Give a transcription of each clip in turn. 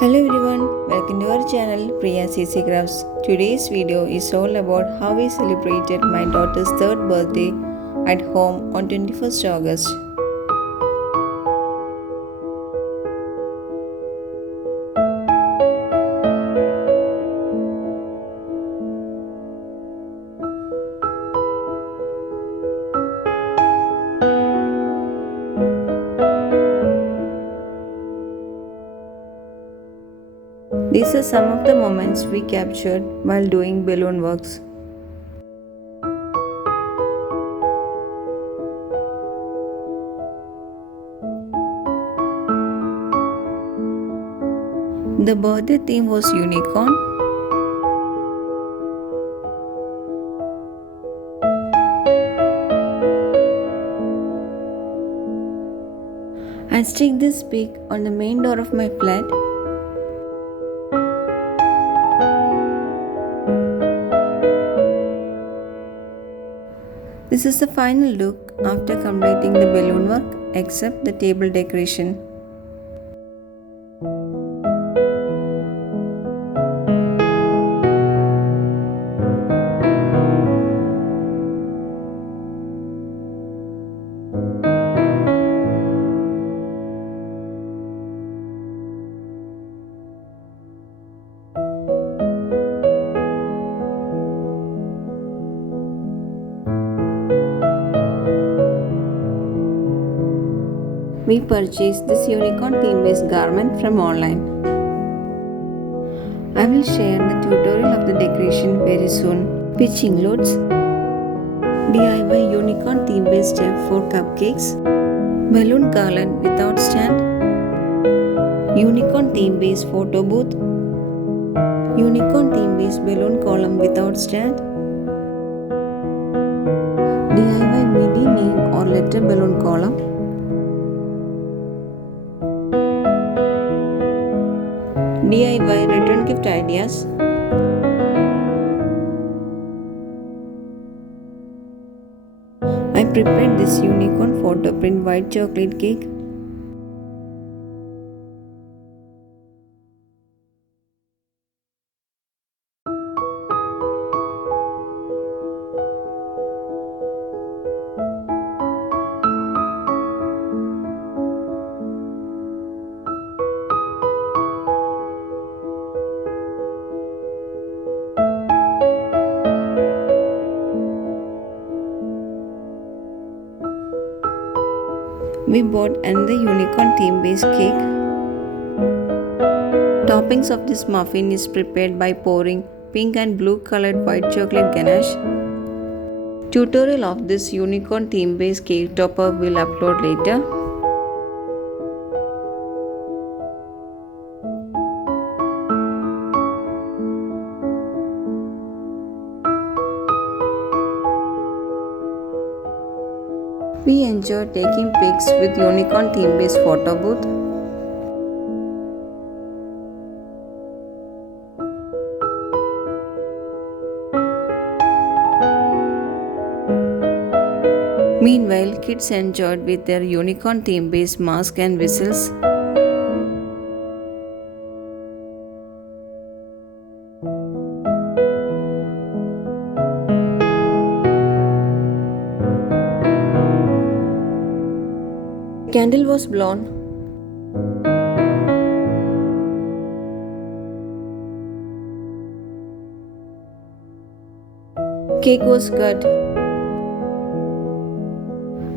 Hello everyone, welcome to our channel Priya CC Crafts. Today's video is all about how we celebrated my daughter's third birthday at home on 21st August. These are some of the moments we captured while doing balloon works. The birthday theme was unicorn. I stick this peak on the main door of my flat. This is the final look after completing the balloon work except the table decoration. We purchased this unicorn theme based garment from online. I will share the tutorial of the decoration very soon, which includes DIY unicorn theme based step for cupcakes, balloon garland without stand, unicorn theme based photo booth, unicorn theme based balloon column without stand, DIY midi name or letter balloon column, DIY return gift ideas, I prepared this unicorn photo print white chocolate cake. We bought another unicorn theme based cake. Toppings of this muffin is prepared by pouring pink and blue colored white chocolate ganache. Tutorial of this unicorn theme based cake topper will upload later. We enjoyed taking pics with unicorn theme based photo booth. Meanwhile, kids enjoyed with their unicorn theme based mask and whistles. Candle was blown. Cake was cut.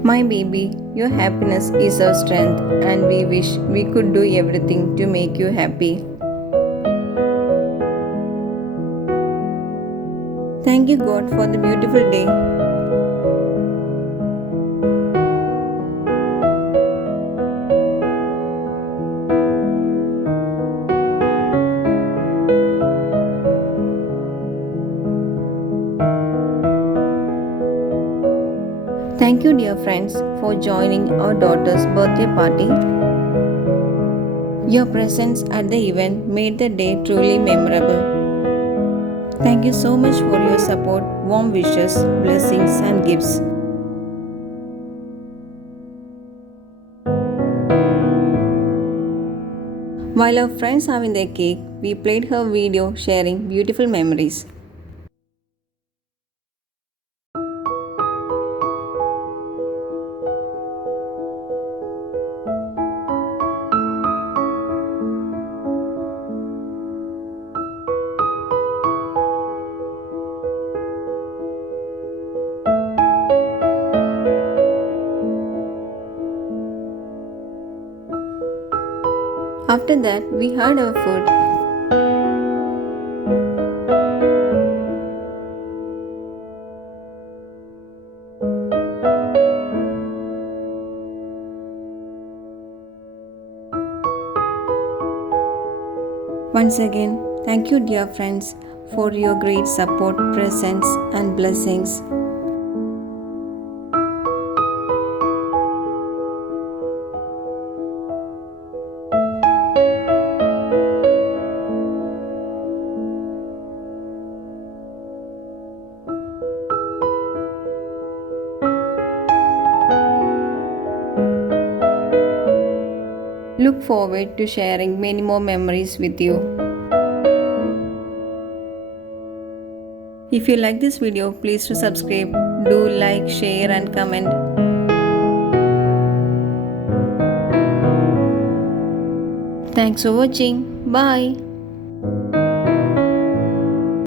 My baby, your happiness is our strength, and we wish we could do everything to make you happy. Thank you, God, for the beautiful day. Thank you, dear friends, for joining our daughter's birthday party. Your presence at the event made the day truly memorable. Thank you so much for your support, warm wishes, blessings, and gifts. While our friends having their cake, we played her video sharing beautiful memories. After that, we had our food. Once again, thank you, dear friends, for your great support, presence, and blessings. Look forward to sharing many more memories with you. If you like this video, please to subscribe, do like, share and comment. Thanks for watching. Bye.